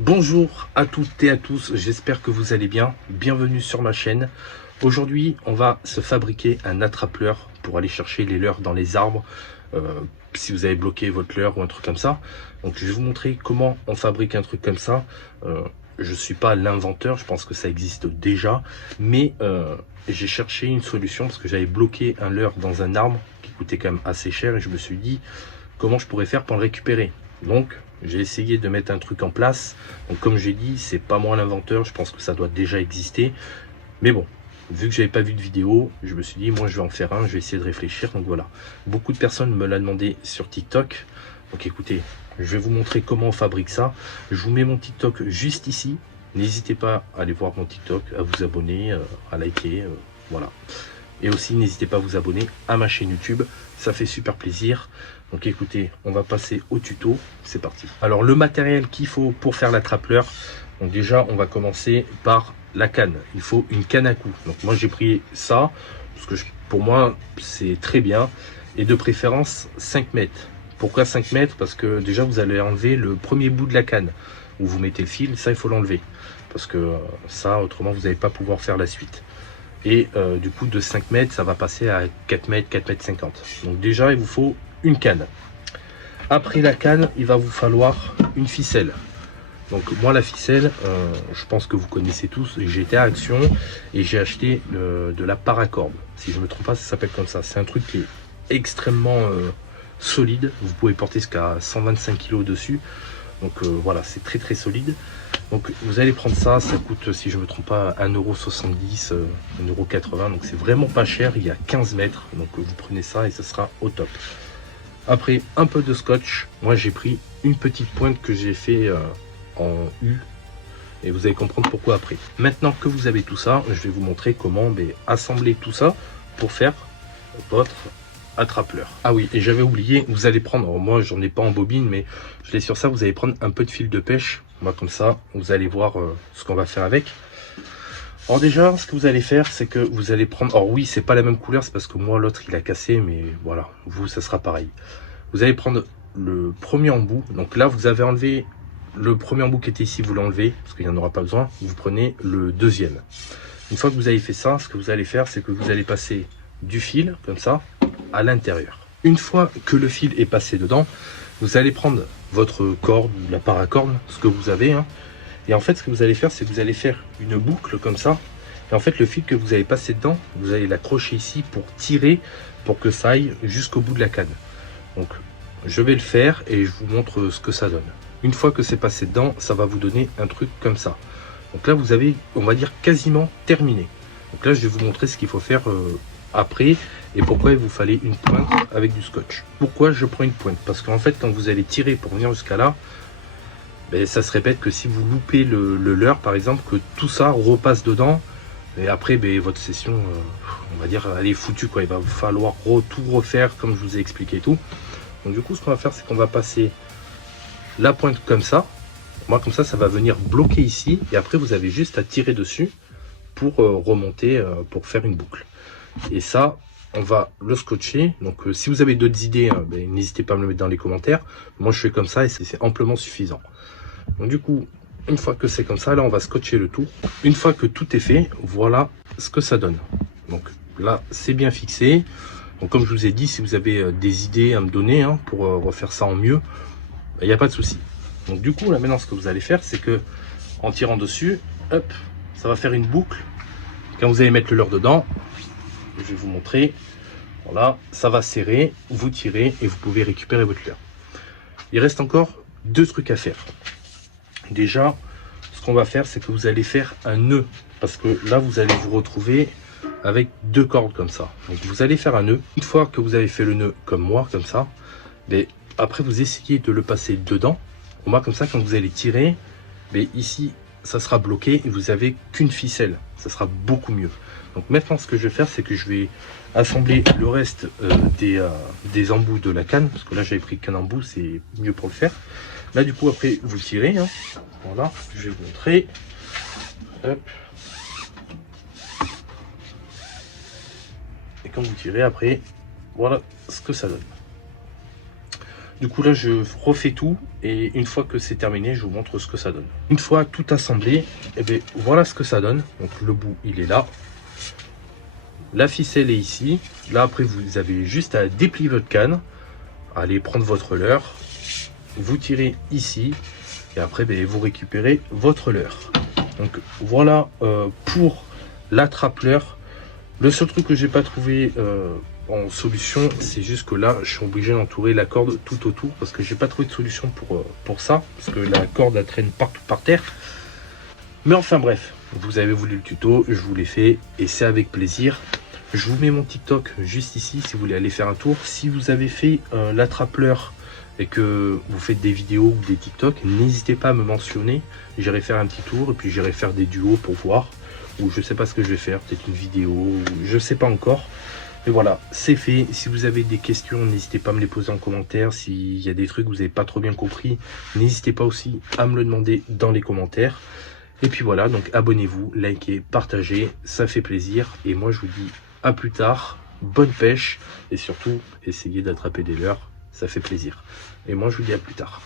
Bonjour à toutes et à tous, j'espère que vous allez bien. Bienvenue sur ma chaîne. Aujourd'hui, on va se fabriquer un attrape-leurre pour aller chercher les leurres dans les arbres. Si vous avez bloqué votre leurre ou un truc comme ça. Donc je vais vous montrer comment on fabrique un truc comme ça. Je ne suis pas l'inventeur, je pense que ça existe déjà. Mais j'ai cherché une solution parce que j'avais bloqué un leurre dans un arbre qui coûtait quand même assez cher. Et je me suis dit comment je pourrais faire pour le récupérer. Donc j'ai essayé de mettre un truc en place. Donc comme j'ai dit, c'est pas moi l'inventeur, je pense que ça doit déjà exister. Mais bon, vu que j'avais pas vu de vidéo, je me suis dit moi je vais en faire un, je vais essayer de réfléchir. Donc voilà, beaucoup de personnes me l'ont demandé sur TikTok. Donc écoutez, je vais vous montrer comment on fabrique ça. Je vous mets mon TikTok juste ici. N'hésitez pas à aller voir mon TikTok, à vous abonner, à liker, voilà. Et aussi n'hésitez pas à vous abonner à ma chaîne YouTube, ça fait super plaisir. Donc écoutez, on va passer au tuto, c'est parti. Alors le matériel qu'il faut pour faire l'attrape-leurre, donc déjà on va commencer par la canne. Il faut une canne à coups. Donc moi j'ai pris ça, parce que pour moi c'est très bien. Et de préférence 5 mètres. Pourquoi 5 mètres? Parce que déjà vous allez enlever le premier bout de la canne, où vous mettez le fil, ça il faut l'enlever. Parce que ça autrement vous n'allez pas pouvoir faire la suite. Et du coup de 5 mètres ça va passer à 4 mètres, 4 mètres 50. Donc déjà il vous faut une canne. Après la canne il va vous falloir une ficelle. Donc moi la ficelle je pense que vous connaissez tous, j'ai été à Action et j'ai acheté de la paracorde. Si je me trompe pas ça s'appelle comme ça. C'est un truc qui est extrêmement solide. Vous pouvez porter jusqu'à 125 kg dessus. Donc voilà, c'est très très solide. Donc vous allez prendre ça, ça coûte, si je ne me trompe pas, 1,70 €, 1,80 €. Donc c'est vraiment pas cher, il y a 15 mètres. Donc vous prenez ça et ce sera au top. Après, un peu de scotch. Moi j'ai pris une petite pointe que j'ai fait en U. Et vous allez comprendre pourquoi après. Maintenant que vous avez tout ça, je vais vous montrer comment assembler tout ça pour faire votre attrape-leurre. Ah oui, et j'avais oublié, vous allez prendre, alors moi j'en ai pas en bobine, mais je l'ai sur ça, vous allez prendre un peu de fil de pêche. Moi comme ça, vous allez voir ce qu'on va faire avec. Alors déjà, ce que vous allez faire, c'est que vous allez prendre, alors oui, c'est pas la même couleur, c'est parce que moi l'autre il a cassé, mais voilà, vous ça sera pareil. Vous allez prendre le premier embout, donc là vous avez enlevé le premier embout qui était ici, vous l'enlevez, parce qu'il n'y en aura pas besoin, vous prenez le deuxième. Une fois que vous avez fait ça, ce que vous allez faire, c'est que vous allez passer du fil, comme ça, à l'intérieur. Une fois que le fil est passé dedans, vous allez prendre votre corde ou la paracorde, ce que vous avez, hein, et en fait ce que vous allez faire, c'est que vous allez faire une boucle comme ça, et en fait le fil que vous avez passé dedans, vous allez l'accrocher ici pour tirer, pour que ça aille jusqu'au bout de la canne. Donc je vais le faire et je vous montre ce que ça donne. Une fois que c'est passé dedans, ça va vous donner un truc comme ça. Donc là vous avez, on va dire, quasiment terminé. Donc là je vais vous montrer ce qu'il faut faire après et pourquoi il vous fallait une pointe avec du scotch. Pourquoi je prends une pointe? Parce qu'en fait quand vous allez tirer pour venir jusqu'à là, ça se répète que si vous loupez le leurre par exemple, que tout ça repasse dedans et après votre session on va dire elle est foutue quoi. Il va vous falloir tout refaire comme je vous ai expliqué tout. Donc du coup ce qu'on va faire, c'est qu'on va passer la pointe comme ça. Moi comme ça va venir bloquer ici et après vous avez juste à tirer dessus pour remonter, pour faire une boucle. Et ça on va le scotcher. Donc si vous avez d'autres idées, hein, n'hésitez pas à me le mettre dans les commentaires. Moi je fais comme ça et c'est amplement suffisant. Donc du coup une fois que c'est comme ça, là on va scotcher le tout. Une fois que tout est fait, voilà ce que ça donne. Donc là c'est bien fixé. Donc comme je vous ai dit, si vous avez des idées à me donner hein, pour refaire ça en mieux, il n'y a pas de souci. Donc du coup là maintenant ce que vous allez faire, c'est que en tirant dessus, hop, ça va faire une boucle. Quand vous allez mettre le leurre dedans, je vais vous montrer, voilà, ça va serrer, vous tirez et vous pouvez récupérer votre leurre. Il reste encore deux trucs à faire. Déjà, ce qu'on va faire, c'est que vous allez faire un nœud, parce que là vous allez vous retrouver avec deux cordes comme ça. Donc vous allez faire un nœud. Une fois que vous avez fait le nœud comme moi, comme ça, après vous essayez de le passer dedans. Moi comme ça, quand vous allez tirer, ici ça sera bloqué et vous avez qu'une ficelle. Ça sera beaucoup mieux. Donc maintenant ce que je vais faire, c'est que je vais assembler le reste des embouts de la canne, parce que là j'avais pris qu'un embout, c'est mieux pour le faire. Là du coup après vous tirez, hein. Voilà, je vais vous montrer. Hop. Et quand vous tirez après, voilà ce que ça donne. Du coup là je refais tout et une fois que c'est terminé, je vous montre ce que ça donne. Une fois tout assemblé, et bien voilà ce que ça donne. Donc le bout il est là. La ficelle est ici. Là après vous avez juste à déplier votre canne, aller prendre votre leurre, vous tirez ici et après ben, vous récupérez votre leurre. Donc voilà pour l'attrape-leurre. Le seul truc que j'ai pas trouvé en solution, c'est juste que là je suis obligé d'entourer la corde tout autour parce que j'ai pas trouvé de solution pour ça, parce que la corde elle traîne partout par terre. Mais enfin bref, vous avez voulu le tuto, je vous l'ai fait et c'est avec plaisir. Je vous mets mon TikTok juste ici si vous voulez aller faire un tour. Si vous avez fait l'attrape-leurre et que vous faites des vidéos ou des TikTok, n'hésitez pas à me mentionner. J'irai faire un petit tour et puis j'irai faire des duos pour voir. Ou je sais pas ce que je vais faire, peut-être une vidéo, ou je sais pas encore. Mais voilà, c'est fait. Si vous avez des questions, n'hésitez pas à me les poser en commentaire. S'il y a des trucs que vous n'avez pas trop bien compris, n'hésitez pas aussi à me le demander dans les commentaires. Et puis voilà, donc abonnez-vous, likez, partagez, ça fait plaisir. Et moi je vous dis à plus tard, bonne pêche et surtout essayez d'attraper des leurres, ça fait plaisir. Et moi je vous dis à plus tard.